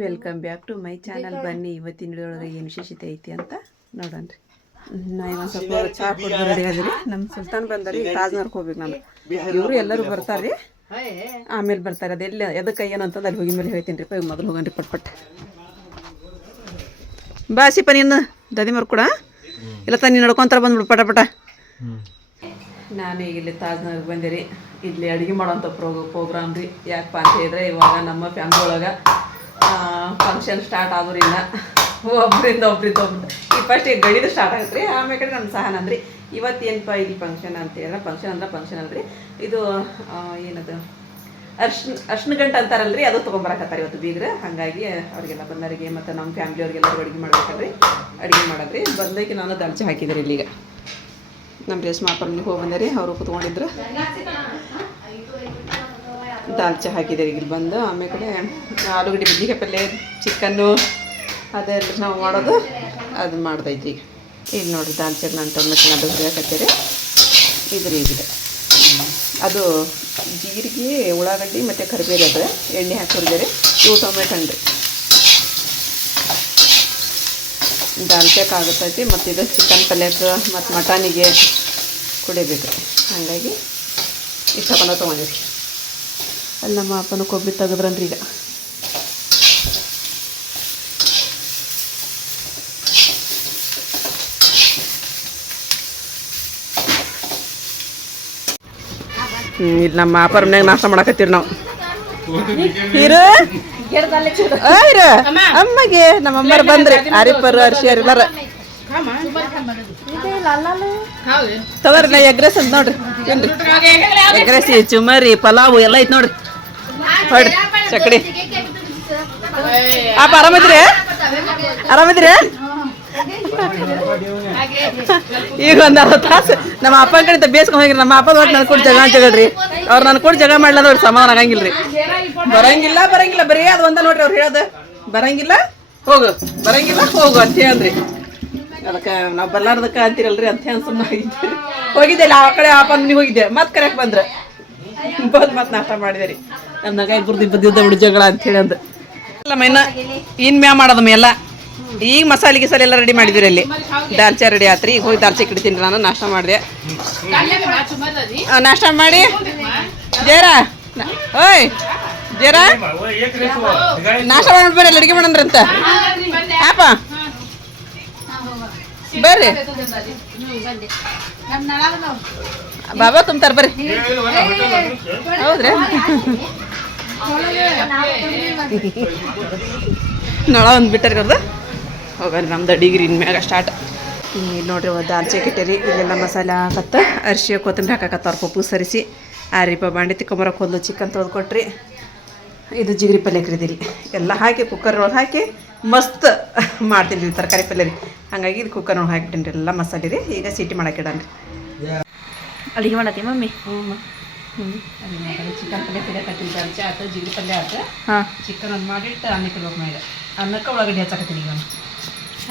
Welcome back to my channel. ಬನ್ನಿ ಇವತ್ತಿನ ವಿಡಿಯೋದೊಳಗೆ ಏನು ವಿಶೇಷತೆ ಐತಿ ಅಂತ ನೋಡೋಣ್ರಿ. ನಾ ಇನ್ನೊಂದು ಸ್ವಲ್ಪ ಚಹಾ ಕುಡಿದು ರೆಡಿ ಆದ್ರಿ. ನಮ್ಮ ಸುಲ್ತಾನ್ ಬಂದಾರಿ, ತಾಜ್ನರ್ಗೆ ಹೋಗ್ಬೇಕು. ನಾನು ಇವರು ಎಲ್ಲರೂ ಬರ್ತಾರೆ, ಆಮೇಲೆ ಬರ್ತಾರೆ. ಅದೆಲ್ಲ ಎದಕ್ಕೆ ಏನಂತಂದು ಅಲ್ಲಿ ಹೋಗಿದ ಮೇಲೆ ಹೇಳ್ತೀನಿ ರೀ. ಮೊದಲು ಹೋಗನ್ರಿ ಪಟ್ ಬಾಸಿಪ್ಪ ನೀನು ದದಿ ಮರ್ ಕೂಡ ಇಲ್ಲ ನೀನು ನಡ್ಕೊಂತಾರೆ ಬಂದ್ಬಿಡು ಪಟ ಪಟ. ನಾನು ಈಗ ಇಲ್ಲಿ ತಾಜ್ನರ್ಗೆ ಬಂದಿರಿ. ಇಲ್ಲಿ ಅಡುಗೆ ಮಾಡೋಂಥ ಪ್ರೋಗ್ರಾಮ್ ರೀ. ಯಾಕಪ್ಪ ಅಂತ ಹೇಳಿದ್ರೆ ಇವಾಗ ನಮ್ಮ ಫ್ಯಾಮಿಲಿ ಒಳಗೆ ಫಂಕ್ಷನ್ ಸ್ಟಾರ್ಟ್ ಆದ್ರಿಂದ ಒಬ್ಬರಿಂದ ಈ ಫಸ್ಟ್ ಈಗ ಗಡಿದು ಸ್ಟಾರ್ಟ್ ಆಗುತ್ತೆ ರೀ. ಆಮೇಲೆ ಕಡೆ ನಮ್ಮ ಸಹನ ಅಂದ್ರಿ ಇವತ್ತೇನಪ್ಪ ಇಲ್ಲಿ ಫಂಕ್ಷನ್ ಅಂತ ಹೇಳಿದ್ರೆ ಫಂಕ್ಷನ್ ಅಲ್ರಿ ಇದು ಏನದು ಅರ್ಶಿನ ಗಂಟು ಅಂತಾರಲ್ರಿ, ಅದು ತೊಗೊಂಬರಕತ್ತಾರೆ ಇವತ್ತು ಬೀಗ್ರೆ. ಹಾಗಾಗಿ ಅವ್ರಿಗೆಲ್ಲ ಬಂದವರಿಗೆ ಮತ್ತು ನಮ್ಮ ಫ್ಯಾಮಿಲಿ ಅವ್ರಿಗೆಲ್ಲರೂ ಅಡುಗೆ ಮಾಡ್ಬೇಕಲ್ರಿ. ಅಡುಗೆ ಮಾಡೋದ್ರಿ ಬಂದಕ್ಕೆ ನಾನು ದಾಲ್ಚಿ ಹಾಕಿದ್ರಿ. ಇಲ್ಲಿಗ ನಮ್ಮ ರೇಷ್ಮಾ ಅಪ್ಪನಿಗೆ ಹೋಗಿ ಬಂದೆ ರೀ. ಅವರು ಕುತ್ಕೊಂಡಿದ್ರು, ದಾಲ್ಚಿ ಹಾಕಿದ್ದೀರಿ ಇಲ್ಲಿ ಬಂದು. ಆಮೇಲೆ ಕಡೆ ಆಲೂಗಡ್ಡೆ ಬದ್ನಿಕಾಯಿ ಪಲ್ಯ, ಚಿಕನ್ನು ಅದೆಲ್ಲ ನಾವು ಮಾಡೋದು ಅದು ಮಾಡ್ದೈತಿ. ಈಗ ಇಲ್ಲಿ ನೋಡಿರಿ ದಾಲ್ಚಿಗೆ ನಾನು ಟೊಮೆಟೊ ಅದು ಹುರಿಯಾಕತ್ತೀರಿ. ಇದು ರೀ ಇದೆ ಅದು ಜೀರಿಗೆ, ಉಳ್ಳಾಗಡ್ಡಿ ಮತ್ತು ಕರಿಬೇವು ಅದು ಎಣ್ಣೆ ಹಾಕಿ ಹುರಿದೇರಿ. ಇವು ಟೊಮೆಟೊ ಹಣ್ಣು ರೀ. ದಾಲ್ಚಕ್ಕೆ ಆಗುತ್ತೈತಿ. ಮತ್ತು ಇದು ಚಿಕನ್ ಪಲ್ಯಕ್ಕೆ ಮತ್ತು ಮಟನಿಗೆ ಕುಡಿಬೇಕು ರೀ. ಹಾಗಾಗಿ ಇಷ್ಟಪನ್ನ ತೊಗೊಂಡಿರಿ. ಅಲ್ಲಿ ನಮ್ಮ ಅಪ್ಪನ ಕೊಬ್ಬರಿ ತೆಗೆದ್ರನ್ರಿ. ಈಗ ಇಲ್ಲಿ ನಮ್ಮ ಅಪ್ಪರ ಮನ್ಯಾಗ ನಾಷ್ಟ ಮಾಡಕತ್ತೀರಿ ನಾವು. ಇರು ಅಮ್ಮಗೆ ನಮ್ಮ ಅಮ್ಮರು ಬಂದ್ರಿ. ಆರಿಪ್ಪರು ಅರ್ಶಿಯರ್ ಎಲ್ಲಾರ ತಗೋರಿ. ನಾ ಎಗ್ ರೈಸ್ ಅಂತ ನೋಡ್ರಿ. ಏನ್ರಿ ಎಗ್ ರೈಸ್, ಚುಮರಿ, ಪಲಾವು ಎಲ್ಲ ಐತಿ ನೋಡ್ರಿ. ಹೊಡ್ರಿ ಚಕಡಿ. ಅಪ್ಪ ಆರಾಮಿದ್ರಿ? ಈಗ ಒಂದು ಅರ್ಧ ತಾಸು ನಮ್ಮ ಅಪ್ಪನ ಕಡೆ ಬೇಸ್ಕೊಂಡು ಹೋಗಿರಿ. ನಮ್ಮ ಅಪ್ಪ ನನ್ನ ಕೂಡ ಜಗಳ್ರಿ. ಅವ್ರು ನನ್ನ ಕೂಡ ಜಗ ಮಾಡ್ಲಂದ್ರೆ ಅವ್ರು ಸಮಾಧಾನ ಆಗಂಗಿಲ್ಲ ರೀ. ಬರಂಗಿಲ್ಲ ಬರೀ ಅದು ಒಂದ ನೋಡ್ರಿ. ಅವ್ರು ಹೇಳೋದು ಬರಂಗಿಲ್ಲ ಹೋಗು ಅಂತ ಹೇಳಿದ್ರಿ. ಅದಕ್ಕೆ ನಾವು ಬಲ್ಲಾರ್ದಕ್ಕೆ ಅಂತೀರಲ್ರಿ ಅಂತ ಹೇಳಿ ಸುಮ್ಮನೆ ಹೋಗಿದ್ದೆ. ಆ ಕಡೆ ಅಪ್ಪನ ಮನೆಗೆ ಹೋಗಿದ್ದೆ. ಮತ್ತೆ ಕರೆಕ್ಟ್ ಬಂದ್ರೆ ಮತ್ತೆ ನಾಷ್ಟ ಮಾಡಿದೆ ರೀ. ನಮ್ಮ ನಗ ಇಬ್ಬರದ್ದು ಬಿಡು ಜಗಳ ಅಂತೇಳಿ ಅಂದು ಎಲ್ಲ ಮೈನ ಮ್ಯಾ ಮಾಡೋದಮ್ಮ ಎಲ್ಲ. ಈಗ ಮಸಾಲೆ ಗಿಸಾಲೆ ಎಲ್ಲ ರೆಡಿ ಮಾಡಿದಿರಿ. ಅಲ್ಲಿ ದಾಲ್ಚಾ ರೆಡಿ ಆತ್ರಿ. ಈಗ ಹೋಗಿ ದಾಲ್ಚಿ ಇಡ್ತೀನಿ. ನಾನು ನಾಷ್ಟ ಮಾಡಿದೆ. ನಾಷ್ಟ ಮಾಡಿ ಜೇರಾ ಓಯ್ ಜೇರಾ ನಾಷ್ಟ ಮಾಡ್ಬೇಡಿ. ಅಡುಗೆ ಮಾಡಂದ್ರಂತ ಅಪ್ಪ ಬರ್ರಿ. ಬಾಬಾ ತುಂಬ್ತಾರ ಬರ್ರಿ. ಹೌದ್ರಿ ನಳ ಒಂದು ಬಿಟ್ಟರಿ ಅವ್ರದ್ದು. ಹೋಗ್ರಿ ನಮ್ದು ಡಿಗ್ರಿ ಮ್ಯಾಗ ಸ್ಟಾರ್ಟ್. ಇಲ್ಲಿ ನೋಡ್ರಿ ದಾಲ್ಚಿ ಇಟ್ಟಿರಿ. ಇಲ್ಲೆಲ್ಲ ಮಸಾಲೆ ಹಾಕತ್ತ, ಅರಿಶಿ ಕೊತ್ತಂಬರಿ ಹಾಕತ್ತ. ಪಪ್ಪು ಸರಿಸಿ ಆರಿಪ ಬಾಂಡೆ ತಿಕ್ಕೊಂಬರಕ್ಕೆ ಹೋದ್ಲು. ಚಿಕನ್ ತೊಳೆದು ಕೊಟ್ರಿ. ಇದು ಜಿಗರಿ ಪಲ್ಯ ಕರಿದಿರಿ. ಎಲ್ಲ ಹಾಕಿ ಕುಕ್ಕರ್ ಒಳಗೆ ಹಾಕಿ ಮಸ್ತ್ ಮಾಡ್ತೀನಿ ರೀ ತರಕಾರಿ ಪಲ್ಯ ರೀ. ಹಾಗಾಗಿ ಇದು ಕುಕ್ಕರ್ ಒಳಗೆ ಹಾಕಿಟ್ಟಿನಿ ರೀ ಎಲ್ಲ ಮಸಾಲೆ ರೀ. ಈಗ ಸೀಟಿ ಮಾಡಕ್ಕೆ ಇಡನ್ರಿ. ಅಡುಗೆ ಮಾಡತ್ತಿ ಮಮ್ಮಿ? ಚಿಕನ್ ಪಲ್ಯ ಕರಿಯಾಕತ್ತೀನಿ. ದಾಲ್ಚಿ ಆಯ್ತು, ಜಿಗರಿ ಪಲ್ಯ ಆಯ್ತು. ಹಾಂ, ಚಿಕನ್ ಅದು ಮಾಡಿಟ್ಟು ಅನ್ನಕ್ಕೆ ಇಡ್ಬೇಕು. ಮೇಲೆ ಅನ್ನಕ್ಕೆ ಉಳ್ಳಾಗಡ್ಡಿ ಹಚ್ಚಾಕತ್ತೀನಿ. ಈಗ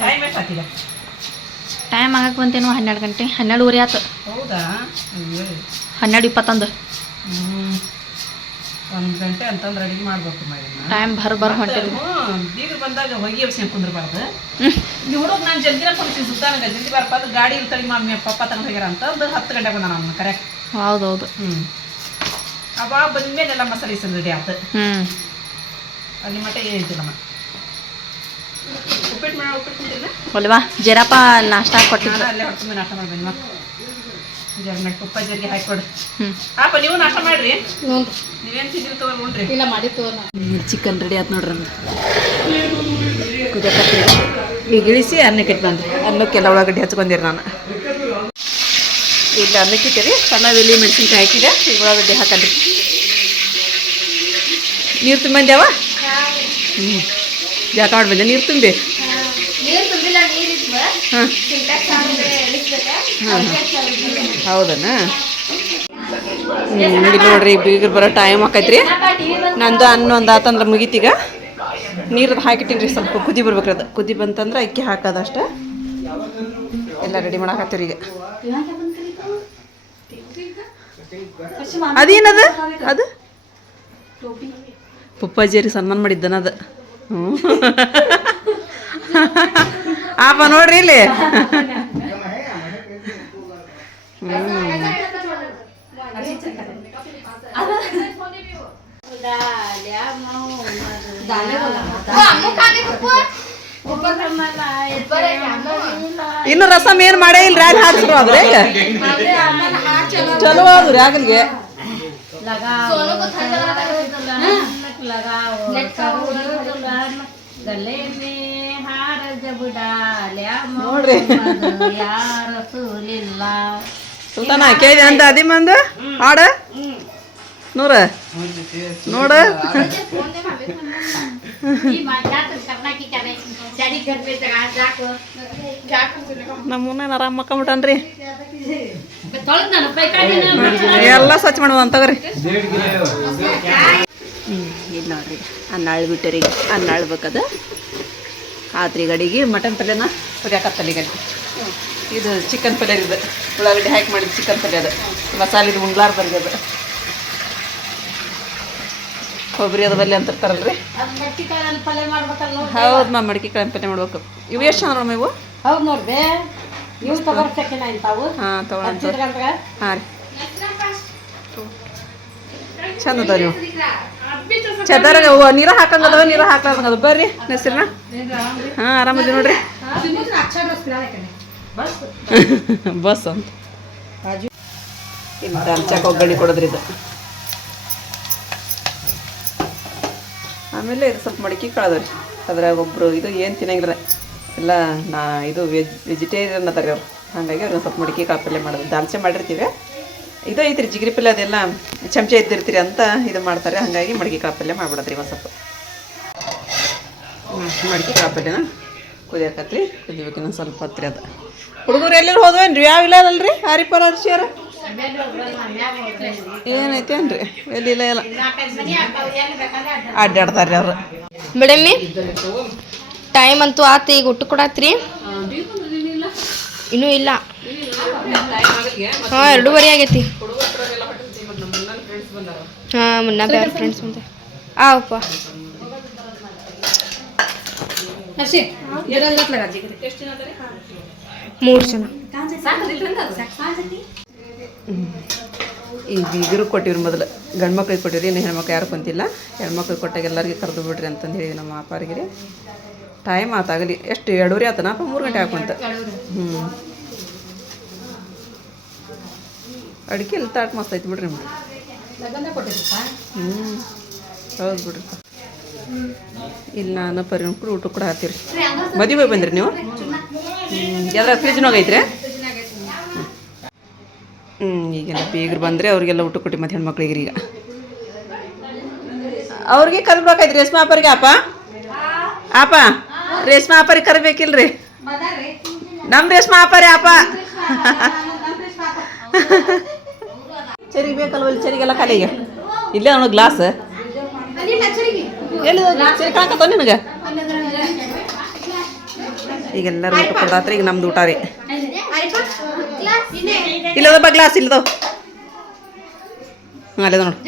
ಟೈಮ್ ಎಷ್ಟು ಹಾಕಿದೆ? ಟೈಮ್ ಆಗಕ್ಕೆ ಬಂತೇನೋ 12 ಗಂಟೆ 12:30 ಆಯ್ತು. ಹೌದಾ? 12:21. 1 ಗಂಟೆ ಅಂತಂದ್ರೆ ಅಡುಗೆ ಮಾಡ್ಬೇಕು. ಟೈಮ್ ಬರ್ ಹೊಂಟಿರಿ. ಬೀಗರು ಬಂದಾಗ ಹೊಗೆ ಹಬ್ಸ್ಕೊಂಡು ಕುಂದ್ರಬಾರ್ದು. ನೀವು ಹುಡುಗ ನಾನು ಜಲ್ದಿನ ಕೊಡ್ತೀನಿ. ಸುತ್ತಾನಾಗ ಜಲ್ದಿ ಬಾರಪ್ಪ, ಅದು ಗಾಡಿ ಇರ್ತಳಿ ಮಮ್ಮಿ ಪಪ್ಪ ತಗೊಂಡು ಹೋಗ್ಯಾರ ಅಂತಂದು 10 ಗಂಟೆ ಬಂದ ನಾನು ಕರೆಕ್ಟ್. ಹೌದೌದು. ಅವಾಗ ಬಂದ್ಮೇಲೆ ಎಲ್ಲ ಮಸಾಲೆ ರೆಡಿ ಆಯ್ತು. ಅಲ್ಲಿ ಮಟ್ಟ ಏನಿದ್ದಿಲ್ಲಮ್ಮ. ಉಪ್ಪಿಟ್ಟು ಅಲ್ವಾ ಜರಪ್ಪ ನಾಷ್ಟ ಕೊಟ್ಟಿದ್ರು. ಅಲ್ಲೇ ಹೊಡ್ಕೊಂಡು ನಾಷ್ಟ ಮಾಡ್ಬೇಡಿ. ಜರ್ಮಟ್ ತುಪ್ಪ ಜರಿಗೆ ಹಾಕಿಕೊಡ್ರಿ. ಪಾಪ ನೀವು ನಾಷ್ಟ ಮಾಡ್ರಿ. ನೀವೇನು ತಿಂದಿರಿ ತಗೋರಿ ನೋಡ್ರಿ. ಇಲ್ಲ ಮಾಡಿ ತಗೋಣ. ಚಿಕನ್ ರೆಡಿ ಆಯ್ತು ನೋಡ್ರಿ. ಕುದಿಯಕತ್ತಿ ಈಗ ಇಳಿಸಿ ಅನ್ನಕ್ಕೆ ಇಟ್ಕೊಂಡ್ರಿ. ಅನ್ನಕ್ಕೆಲ್ಲ ಉಳ್ಳಾಗಡ್ಡಿ ಹಚ್ಕೊಂಡಿರಿ. ನಾನು ಇಲ್ಲಿ ಅನ್ನಕ್ಕೆ ಇಟ್ಟಿರಿ. ಸಣ್ಣ ಬೆಳ್ಳಿ ಮೆಣಸಿನ್ಕಾಯಿ ಹಾಕಿದೆ. ಈಗ ಉಳ್ಳಾಗಡ್ಡಿ ಹಾಕನ್ರಿ. ನೀರು ತುಂಬಂದ್ಯಾವ? ಜಾಕ ಮಾಡಿ ಬಂದೆ. ನೀರು ತುಂಬಿ ಹಾಂ ಹೌದನ? ಇಲ್ಲಿ ನೋಡ್ರಿ ಬೀಗರು ಬರೋ ಟೈಮ್ ಆಕೈತ್ರಿ. ನಂದು ಅನ್ನ ಒಂದು ಆತಂದ್ರೆ ಮುಗೀತೀಗ. ನೀರು ಹಾಕಿಟ್ಟಿನಿ ರೀ. ಸ್ವಲ್ಪ ಕುದಿ ಬರ್ಬೇಕ್ರಿ. ಅದು ಕುದಿ ಬಂತಂದ್ರೆ ಅಕ್ಕಿ ಹಾಕೋದಷ್ಟೆ. ಎಲ್ಲ ರೆಡಿ ಮಾಡಾಕತ್ತೀರಿ. ಈಗ ಅದೇನದು? ಅದು ಪಪ್ಪಾಜಿಯರಿಗೆ ಸನ್ಮಾನ ಮಾಡಿದ್ದಾನ. ಅದು ಹ್ಞೂ ಆಪ ನೋಡ್ರಿ ಇಲ್ಲಿ ಇನ್ನು ರಸಮ್ ಏನ್ ಮಾಡೇ ಇಲ್ರಿ ಅಲ್ಲಿ ಹಾಡ್ಸ್ರು ಆದ್ರೆ ಚಲೋ ಆದ್ರಿ ಆಗಲ್ಗೆ ನೋಡ್ರಿ ಸುಲ್ತಾನ ಕೇಳಿ ಅಂತ ಅದಿಮಂದ ಹಾಡ ನೂರ ನೋಡ ನಮ್ಮನ್ನ ಆರಾಮ್ ಮಕ್ಕಂಬಿಟ್ಟನ್ರಿ ಎಲ್ಲ ಸ್ವಚ್ಛ ಮಾಡುವ ಅಂತವ್ರಿ ಇಲ್ಲಿ ನೋಡ್ರಿ ಅನ್ನಾಳು ಬಿಟ್ಟರಿ ಅನ್ನಾಳು ಬೇಕದ ಆತ್ರಿ ಗಡಿಗೆ ಮಟನ್ ಪಲ್ಯನ ಹುರಿಯಾಕತ್ತಲ್ಲಿ ಗಡಿ ಇದು ಚಿಕನ್ ಪಲ್ಯ ಇದು ಉಳ್ಳಾಗಡ್ಡಿ ಹಾಕಿ ಮಾಡಿದ ಚಿಕನ್ ಪಲ್ಯ ಅದು ಮಸಾಲೆದು ಉಂಗ್ಲಾರ ಬರ್ಗದು ಕೊಬ್ಬರಿ ಅದ ಬಲ್ಲಿ ಅಂತಿರ್ತಾರಲ್ರಿ ಹೌದು ಮಾ ಮಡಿಕೆ ಕಾಳಿನ ಪಲ್ಯ ಮಾಡ್ಬೇಕು ಇವು ಎಷ್ಟು ಚಂದ್ರ ಇವು ಹೌದು ನೋಡ್ರಿ ನೀವು ತಗೋರ್ಸಕ್ಕಿನ ಇಂತಾವು ಹಾಂ ತೊಗೊಳಂತ ಹಾಂ ರೀ ಚಂದ ಅದಾವ ನೀವು ಚದರಾಗ ನೀರ ಹಾಕಂಗದವ ನೀರ ಹಾಕ್ಲಾರ್ದಂಗದ ಬರ್ರಿ ಹೆಸರಿನ ಹಾಂ ಆರಾಮದಿ ನೋಡ್ರಿ ಬಸ್ ಅಂತ ಇನ್ನು ದಾಲ್ಚಾಕ ಒಗ್ಗರಣೆ ಕೊಡೋದ್ರಿ ಇದು ಆಮೇಲೆ ಇದು ಸ್ವಲ್ಪ ಮಡಿಕೆ ಕಳೆದ್ರಿ ಅದ್ರಾಗ ಒಬ್ಬರು ಇದು ಏನು ತಿನ್ನಂಗಿಲ್ಲ ಎಲ್ಲ ಇದು ವೆಜಿಟೇರಿಯನ್ ಅದಾರ ಅವ್ರು ಹಾಗಾಗಿ ಅವ್ರನ್ನ ಸ್ವಲ್ಪ ಮಡಿಕೆ ಕಾಳು ಪಲ್ಯ ಮಾಡೋದು ದಾಲ್ಚೆ ಮಾಡಿರ್ತೀವಿ ಇದು ಐತ್ರಿ ಜಿಗಿರಿ ಪಲ್ಯ ಅದೆಲ್ಲ ಚಮಚ ಇದ್ದಿರ್ತೀರಿ ಅಂತ ಇದು ಮಾಡ್ತಾರೆ ಹಾಗಾಗಿ ಮಡಿಕೆ ಕಾಳು ಪಲ್ಯ ಮಾಡ್ಬಿಡತ್ರಿ ಒಂದು ಸ್ವಲ್ಪ ಮಡಿಕೆ ಕಾಳು ಪಲ್ಯನ ಕುದಿಯಾಕತ್ರಿ ಕುದಿಬೇಕು ಇನ್ನೊಂದು ಸ್ವಲ್ಪ ಹತ್ರಿ ಅದು ಹುಡುಗರು ಎಲ್ಲರೂ ಹೋದ್ವೇನ್ರಿ ಯಾವಿಲ್ಲ ಅದಲ್ರಿ ಆರಿಪರ ಅರ್ಶಿಯಾರ ಏನೈತಿ ಏನ್ರಿ ಎಲ್ಲಿಲ್ಲ ಎಲ್ಲ ಅಡ್ಡಾಡ್ತಾರ್ರಿ ಅವ್ರು ಮೇಡಮ್ಮಿ ಟೈಮ್ ಅಂತೂ ಆತು ಈಗ ಊಟ ಕೊಡತ್ರಿ ಇನ್ನೂ ಇಲ್ಲ ಹಾಂ 2:30 ಆಗೈತಿ ಹಾಂ ಮುನ್ನ ಬೇರೆ ಫ್ರೆಂಡ್ಸ್ ಬಂದೆ ಆವಪ್ಪ ಮೂರು ಜನ ಈ ಬೀಗರು ಕೊಟ್ಟಿವ್ರಿ ಮೊದಲು ಗಂಡು ಮಕ್ಳಿಗೆ ಕೊಟ್ಟಿವ್ರಿ ಇನ್ನು ಹೆಣ್ಮಕ್ಳು ಯಾರು ಕುಂತಿಲ್ಲ ಹೆಣ್ಮಕ್ಳಿಗೆ ಕೊಟ್ಟಾಗ ಎಲ್ಲರಿಗೆ ಕರೆದು ಬಿಡ್ರಿ ಅಂತಂದು ಹೇಳಿ ನಮ್ಮ ಅಪ್ಪಾರಿಗೆ ರೀ ಟೈಮ್ ಆತಾಗಲಿ ಎಷ್ಟು 2:30 ಆತನಪ್ಪ 3 ಗಂಟೆ ಹಾಕೊಂತ ಹ್ಞೂ ಅಡಿಕೆ ಎಲ್ಲ ತಾಟ್ ಮಸ್ತ್ ಐತಿ ಬಿಡ್ರಿ ನಿಮ್ಗೆ ಹ್ಞೂ ಹೌದು ಬಿಡ್ರಿ ಇಲ್ಲಿ ನಾನು ಪರಿಣಕರು ಊಟ ಕೂಡ ಹಾಕ್ತೀರಿ ಮದುವೆ ಬಂದ್ರಿ ನೀವು ಎಲ್ಲ ಫ್ರಿಜ್ನಾಗ ಐತ್ರಿ ಈಗೆಲ್ಲ ಬೀಗರು ಬಂದರೆ ಅವ್ರಿಗೆಲ್ಲ ಊಟ ಕೊಟ್ಟು ಮತ್ತೆ ಹೆಣ್ಮಕ್ಳಿಗೆ ಈಗ ಅವ್ರಿಗೆ ಕರಿಬೇಕಾಯ್ತು ರೇಷ್ಮಾ ಅಪ್ಪರಿಗೆ ಅಪ್ಪ ರೇಷ್ಮಾ ಅಪ್ಪರಿಗೆ ಕರಿಬೇಕಿಲ್ರಿ ನಮ್ಮ ರೇಷ್ಮಾ ಅಪ್ಪರೇ ಅಪ್ಪ ಚರಿಗೆ ಬೇಕಲ್ವಲ್ಲಿ ಚರಿಗೆಲ್ಲ ಖಾಲಿಗೆ ಇಲ್ಲೇ ಅವನು ಗ್ಲಾಸ್ ಎಲ್ಲಿ ಚರಿ ಕಾಣಕತ್ತ ನಿನಗೆ ಈಗೆಲ್ಲರೂ ಊಟ ಕೊಡ್ದಾತ್ರಿ ಈಗ ನಮ್ದು ಊಟ ರೀ ಇಲ್ಲದಪ್ಪ ಗ್ಲಾಸ್ ಇಲ್ಲದವ್ ಅಲ್ಲದ ನೋಡು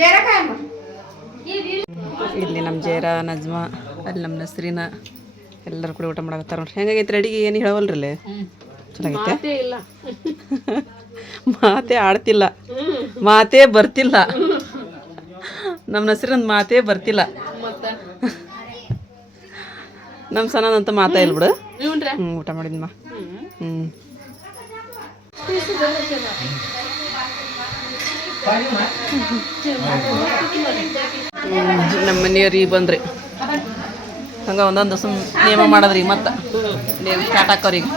ಇಲ್ಲಿ ನಮ್ಮ ಜೈರ ನಜ್ಮಾ ಅಲ್ಲಿ ನಮ್ಮ ನಸ್ರೀನ ಎಲ್ಲರೂ ಕೂಡ ಊಟ ಮಾಡಕತ್ತಾರ ನೋಡ್ರಿ ಹೆಂಗಾಗೈತೆ ಅಡಿಗೆ ಏನು ಹೇಳವಲ್ರಲ್ಲಿ ಚೆನ್ನಾಗೈತೆ ಮಾತೇ ಆಡ್ತಿಲ್ಲ ಮಾತೇ ಬರ್ತಿಲ್ಲ ನಮ್ಮ ನಸ್ರಿನ ಮಾತೇ ಬರ್ತಿಲ್ಲ ನಮ್ಮ ಸಣ್ಣದಂತ ಮಾತಾ ಇಲ್ಲ ಬಿಡು ಊಟ ಮಾಡಿದ್ಮ ನಮ್ಮ ಮನೆಯವ್ರಿಗೆ ಬಂದ್ರಿ ಹಂಗೆ ಒಂದೊಂದು ಸುಮ್ ನೇಮ ಮಾಡೋದ್ರಿ ಮತ್ತೆ ನೇಮ ಸ್ಟಾರ್ಟ್ ಹಾಕೋರಿಗೆ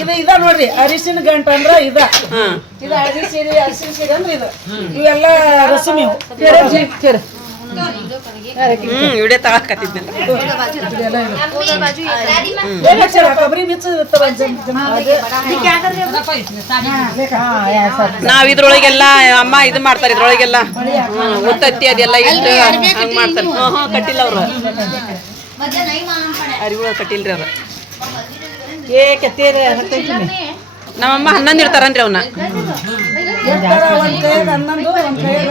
ಇದು ಇದ ನೋಡ್ರಿ ಅರಿಶಿನ ಗಂಟು ಅಂದ್ರ ಇದ ಇದು ಅರಿಶಿನ ಸೀರೆ ಅಂದ್ರೆ ಇದು ಇವೆಲ್ಲ ರಸಮಿ ವಿಡಿಯೋ ತಗೊಳಕತ್ತಿದ್ನಲ್ಲ ಕೊಬ್ಬರಿ ನಾವ್ ಇದ್ರೊಳಗೆಲ್ಲ ಅಮ್ಮ ಇದು ಮಾಡ್ತಾರೆ ಇದ್ರೊಳಗೆಲ್ಲ ಒತ್ತತ್ತಿ ಅದೆಲ್ಲ ಇಟ್ಟು ಹಂಗ್ ಮಾಡ್ತಾರೆ ಕಟ್ಟಿಲ್ಲ ಅವ್ರು ಅರಿವು ಕಟ್ಟಿಲ್ರಿ ಅವ್ರು ನಮ್ಮಮ್ಮ 11 ಇರ್ತಾರನ್ರಿ ಅವನ್ನ. ಇರ್ತಾರ, ಒಂದ್ ಕೈಯಾಗ 11, ಒಂದ್ ಕೈಯಾಗ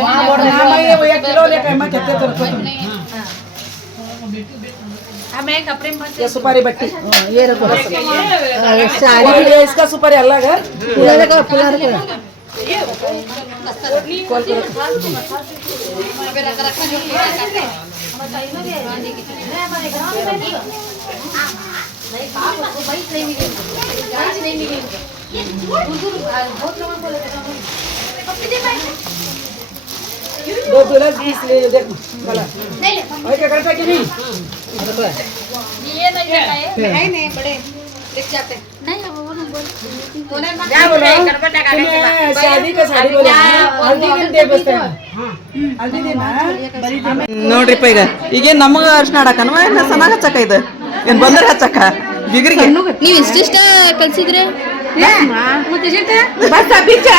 ಮಾಮಯ್ಯ ಒಯ್ಯಾಕ ಕಿಲೋ ಲೆಕ್ಕ ಮತ್ತೆ ಎತ್ತೆ ತರ್ಕೊತೀನಿ. ಸುಪಾರಿ ಬಟ್ಟಿ ಇಸ್ಕ ಸುಪಾರಿ ಅಲ್ಲಾಗ दो गिलास पीस ले देख भला ओए क्या करता कि नहीं ये नहीं है नहीं बड़े देख जाते नहीं वो बोल क्या बोलो तुम्हें शादी का साड़ी बोले हल्दी दिन दे बस्ते हल्दी दिन ನೋಡ್ರಿಪ್ಪ ಈಗೇನ್ ನಮಗ ಅರ್ಶನ ಆಡಕನ್ವ ಏನ್ ಸನಾಗ ಹಚ್ಚಕ ಇದು ಏನ್ ಬಂದ್ರ ಹಚ್ಚಕ ಬಿಗ್ರಿಗೆ ನೀವು ಇಷ್ಟಿಷ್ಟ ಕಲ್ಸಿದ್ರೆ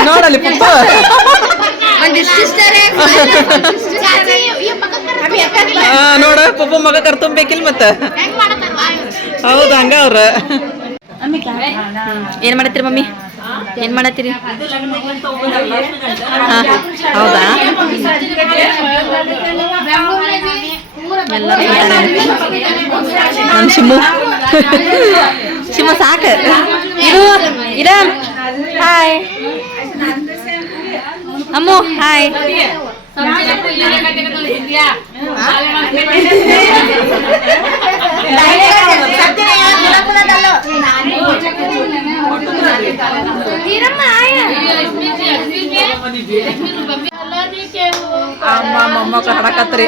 ನೋಡಲ್ಲಿ ಪುಪ್ಪ ನೋಡ ಪಪ್ಪ ಮಗ ಕರ್ತೊಂಬೇಕಿಲ್ ಮತ್ತ ಹೌದು ಹಂಗ ಅವ್ರ ಏನ್ ಮಾಡತ್ತೀರಿ ಮಮ್ಮಿ ಏನ್ ಮಾಡತ್ತೀರಿ ಹೌದಾ ನಮ್ ಶಿಮ್ಮು ಶಿಮ್ಮ ಸಾಕ ಇರು ಇರ ಹಾಯ್ ಅಮ್ಮು ಹಾಯ್ ಅಮ್ಮ ಮೊಮ್ಮಕ್ಕ ಹಾಡಕತ್ರಿ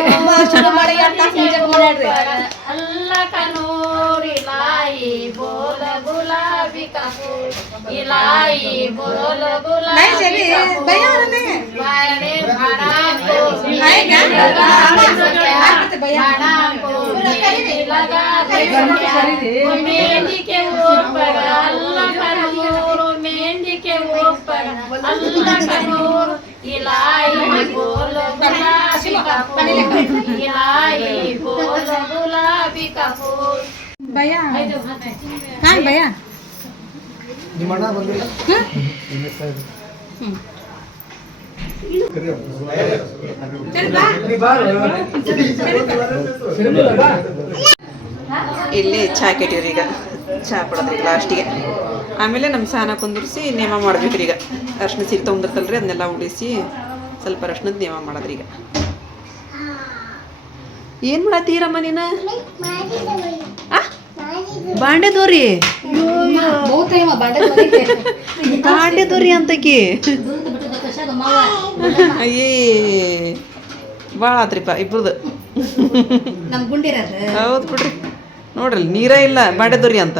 भैया हां भैया ನಿಮ್ಮಣ್ಣ ಬಂದಿಲ್ಲ ಇಲ್ಲಿ ಚಹಾ ಕೆಟ್ಟಿವ್ರಿ ಈಗ ಚಹಾ ಕೊಡೋದ್ರಿ ಲಾಸ್ಟಿಗೆ ಆಮೇಲೆ ನಮ್ಮ ಸಾನ ಕುಂದಿರಿಸಿ ನೇಮ ಮಾಡ್ಬೇಕ್ರಿ ಈಗ ಅರ್ಶಿನ ಸೀರೆ ತೊಗೊಂಡಿರ್ತಲ್ರಿ ಅದನ್ನೆಲ್ಲ ಉಡಿಸಿ ಸ್ವಲ್ಪ ಅರ್ಶಿನದ ನೇಮ ಮಾಡೋದ್ರಿ ಈಗ ಏನು ಮಾಡತ್ತೀರಮ್ಮ ನೀನು ಬಾಂಡೆದೋರಿ ಬಾಂಡೆದೋರಿ ಅಂತಕಿ ಅಯ್ಯೇ ಭಾಳ ಆತ್ರಿಪ್ಪ ಇಬ್ರದು ಹೌದು ಬಿಡ್ರಿ ನೋಡ್ರಿ ನೀರೇ ಇಲ್ಲ ಬಾಂಡೆದೋರಿ ಅಂತ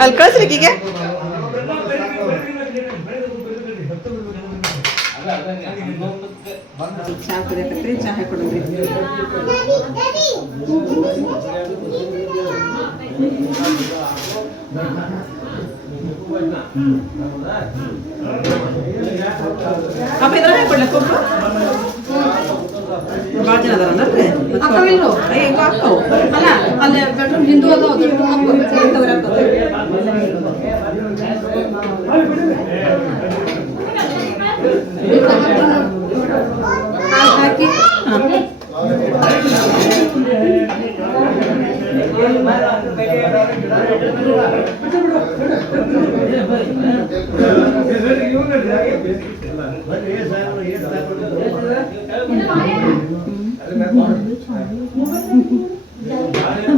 ಅಲ್ಲಿ ಕಳ್ಸ್ರಿ ಈಗ ಚಹಾ ಕುದಿಯಕತ್ರಿ ಚಹಾ ಕೊಡೋದ್ರಿ ಅಪ್ಪ ಇದ್ರಾಗ ಕೊಡ್ಲಕ್ಕ ಒಬ್ರು ಭಾಳ ಜನ ಅದಾರನ್ರಿ ಅಲ್ಲ ಅಲ್ಲಿ ಬೆಡ್ರೂಮ್ ಹಿಂದೂ ಹಾಕಿ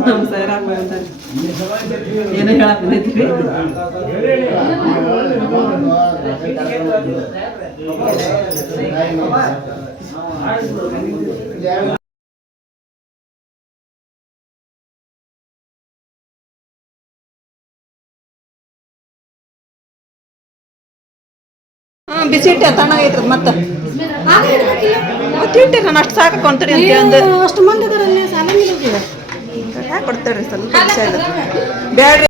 ನಮ್ಮ ಸರ್ ಹಾಕೊಂತಾರೆ ಏನೋ ಹೇಳಕ್ ಬಂದೈತ್ರಿ ಬಿಸಿ ಇಟ್ಟೆ ತಣ್ಣಗೈತ್ರದ ಮತ್ತೆ ಇಟ್ಟೆ ನಾನು ಅಷ್ಟು ಸಾಕೊಂತೀರಿ ಅಂತ ಅಂದೆ ಅಷ್ಟು ಮಂದಿ ಅದರಲ್ಲಿ ಸಾಲ ಕೊಡ್ತೇವ್ರಿ ಸ್ವಲ್ಪ ಬ್ಯಾಡ್ರಿ